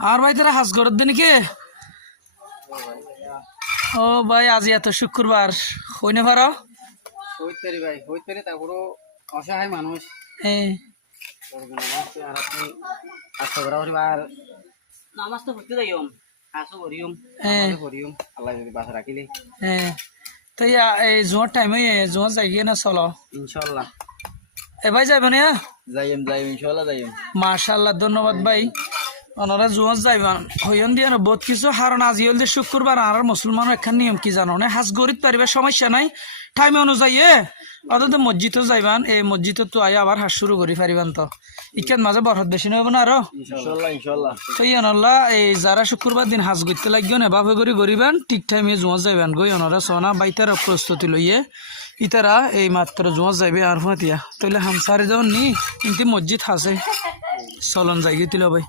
আর ভাই তারা হাজ করত দিন কি ও ভাই আজ এত শুক্রবার হইনে পারো হইতারি ভাই হইতারি তারপরও অসহায় মানুষ এই আর আপনি আশা করা আর নামাজ তো পড়তে যাইম আসো করিম করিম আল্লাহ যদি বাসা রাখিলে তো এই জোয়ার টাইম জোয়ার যাই না চলো ইনশাল্লাহ এ ভাই যাইব না যাইম ইনশাল্লাহ যাইম মাশাআল্লাহ ধন্যবাদ ভাই ওনারা জোয়ার যাইবা হইন দিয়ে বহুত কিছু হারণ আজি হল শুক্রবার আর মুসলমানের একটা নিয়ম কি জানো না হাজ গরিত পারিবার সমস্যা নাই টাইম অনুযায়ী অত মসজিদও যাইবান এই মসজিদত তো আই আবার হাজ শুরু করি পারিবান তো ইকান মাঝে বরহত বেশি নব না আরো ইনশাল্লাহ তো ইয়ানল্লাহ এই যারা শুক্রবার দিন হাজ করতে লাগবে না এভাবে করে গরিবান ঠিক টাইমে জোয়ার যাইবান গই ওনারা সোনা বাইতার প্রস্তুতি লইয়ে ইতারা এই মাত্র জোয়ার যাইবে আর হতিয়া তাইলে হামসারে যাও নি কিন্তু মসজিদ আছে চলন যাই গেছিল ভাই